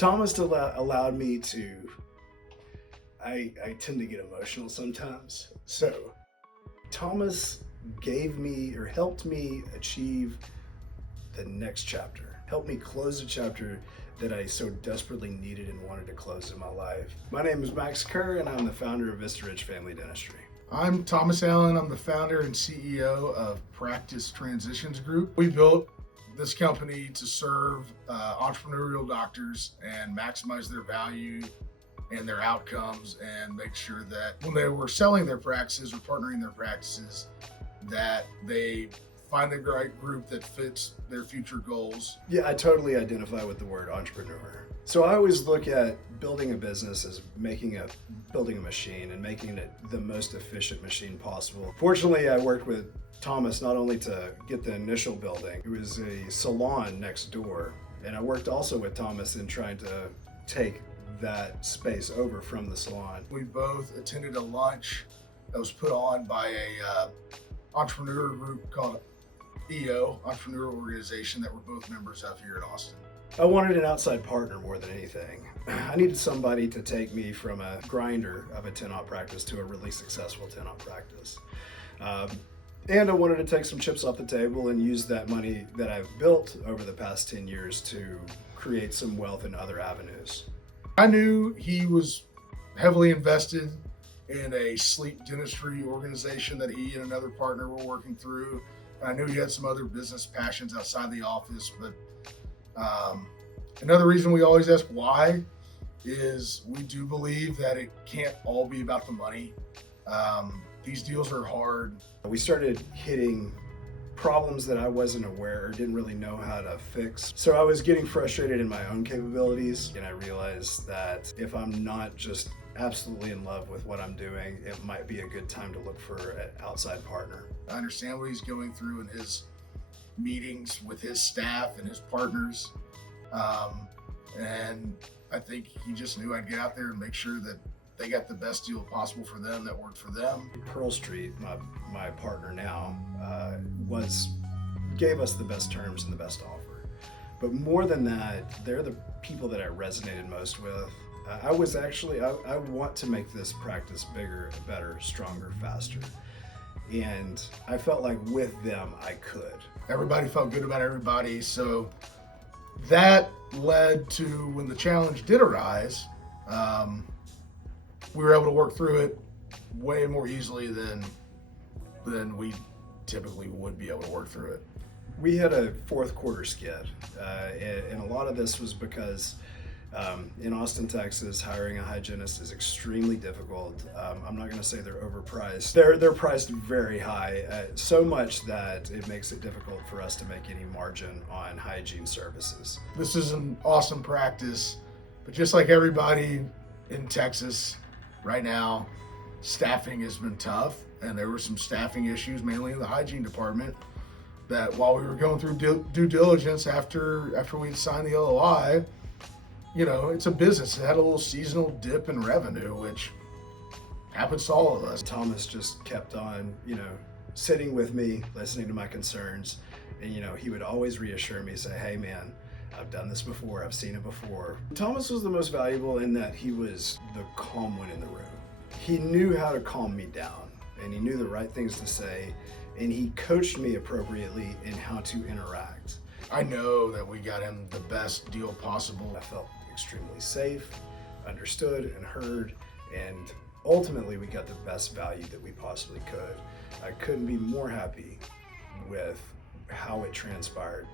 Thomas allowed me to, I tend to get emotional sometimes. So Thomas gave me or helped me achieve the next chapter, helped me close a chapter that I so desperately needed and wanted to close in my life. My name is Max Kerr, and I'm the founder of Vista Ridge Family Dentistry. I'm Thomas Allen. I'm the founder and CEO of Practice Transitions Group. We built this company to serve entrepreneurial doctors and maximize their value and their outcomes, and make sure that when they were selling their practices or partnering their practices, that they find the right group that fits their future goals. Yeah, I totally identify with the word entrepreneur. So I always look at building a business as building a machine and making it the most efficient machine possible. Fortunately, I worked with Thomas not only to get the initial building, it was a salon next door. And I worked also with Thomas in trying to take that space over from the salon. We both attended a lunch that was put on by a entrepreneur group called EO, Entrepreneur Organization, that we're both members of here in Austin. I wanted an outside partner more than anything. I needed somebody to take me from a grinder of a 10-op practice to a really successful 10-op practice. And I wanted to take some chips off the table and use that money that I've built over the past 10 years to create some wealth in other avenues. I knew he was heavily invested in a sleep dentistry organization that he and another partner were working through. I knew he had some other business passions outside the office, but another reason we always ask why is we do believe that it can't all be about the money. These deals are hard. We started hitting problems that I wasn't aware or didn't really know how to fix. So I was getting frustrated in my own capabilities, and I realized that if I'm not just absolutely in love with what I'm doing, it might be a good time to look for an outside partner. I understand what he's going through in his meetings with his staff and his partners. And I think he just knew I'd get out there and make sure that they got the best deal possible for them that worked for them. Pearl Street, my partner now, gave us the best terms and the best offer. But more than that, they're the people that I resonated most with. I want to make this practice bigger, better, stronger, faster. And I felt like with them, I could. Everybody felt good about everybody. So that led to when the challenge did arise, we were able to work through it way more easily than we typically would be able to work through it. We had a fourth quarter skid, and a lot of this was because in Austin, Texas, hiring a hygienist is extremely difficult. I'm not going to say they're overpriced. They're priced very high, so much that it makes it difficult for us to make any margin on hygiene services. This is an awesome practice, but just like everybody in Texas right now, staffing has been tough, and there were some staffing issues, mainly in the hygiene department, that while we were going through due diligence after we signed the LOI, you know, it's a business. It had a little seasonal dip in revenue, which happens to all of us. Thomas just kept on, sitting with me, listening to my concerns. And, he would always reassure me, say, hey man, I've done this before. I've seen it before. Thomas was the most valuable in that he was the calm one in the room. He knew how to calm me down, and he knew the right things to say, and he coached me appropriately in how to interact. I know that we got him the best deal possible. I felt extremely safe, understood and heard, and ultimately we got the best value that we possibly could. I couldn't be more happy with how it transpired.